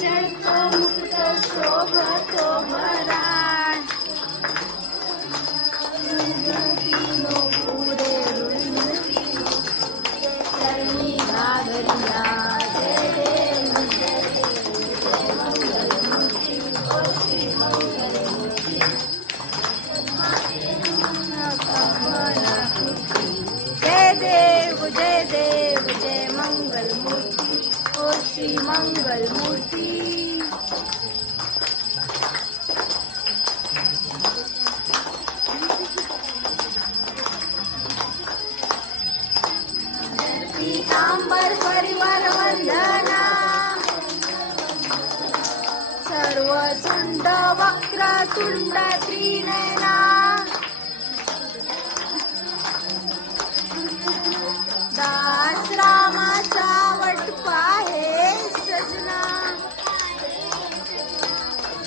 चढतो मुक्त शोभतो भरा पुरे चरणी घागरिया जय देव जय मंगल मूर्ती ओ श्री मंगल मूर्ती पीतांबर परिवार वंदना सर्व सुंड वक्र तुंड त्रिनयना दास रामाचा वटपा हे सजना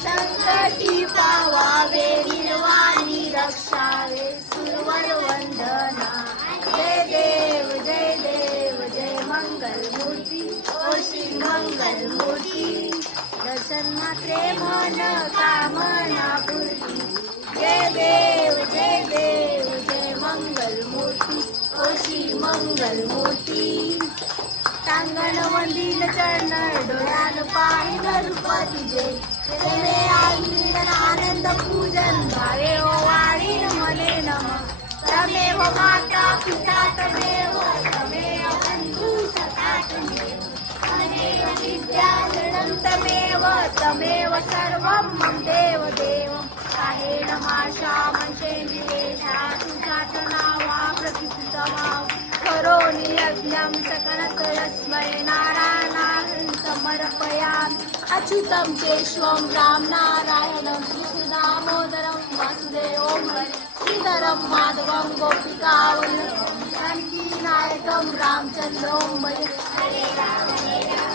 संकटी पावावे निर्वाणी रक्षावे सुरवर वंदना जय देव जय मंगल मूर्ती ओ श्री मंगल मूर्ती दर्शन मात्रे मन कामना पूर्ती जय देव जय मंगल मूर्ती ओ श्री मंगल मूर्ती टांगण वंदीन चरण डोळ्यान पाहिन रूप तुझे प्रेमे आईन आनंद पूजन भावे ओ वाणी मने नम तमेव माता पिता तमेव बंधू सखा तमेव विद्याधनं तमेव सर्वं मम देव काहेन माशा मनुष्येन्द्रियेषा तुझाच नावा प्रतिष्ठितमा करोमि यज्ञं सकलतस्मै नारायणाय समर्पयामि अच्युतं केशवं राम नारायणं कृष्णदामोदरं वासुदेवं श्रीधरं माधवं गोपिकावल्लभं जानकीनायकं रामचन्द्रं भजे हरे राम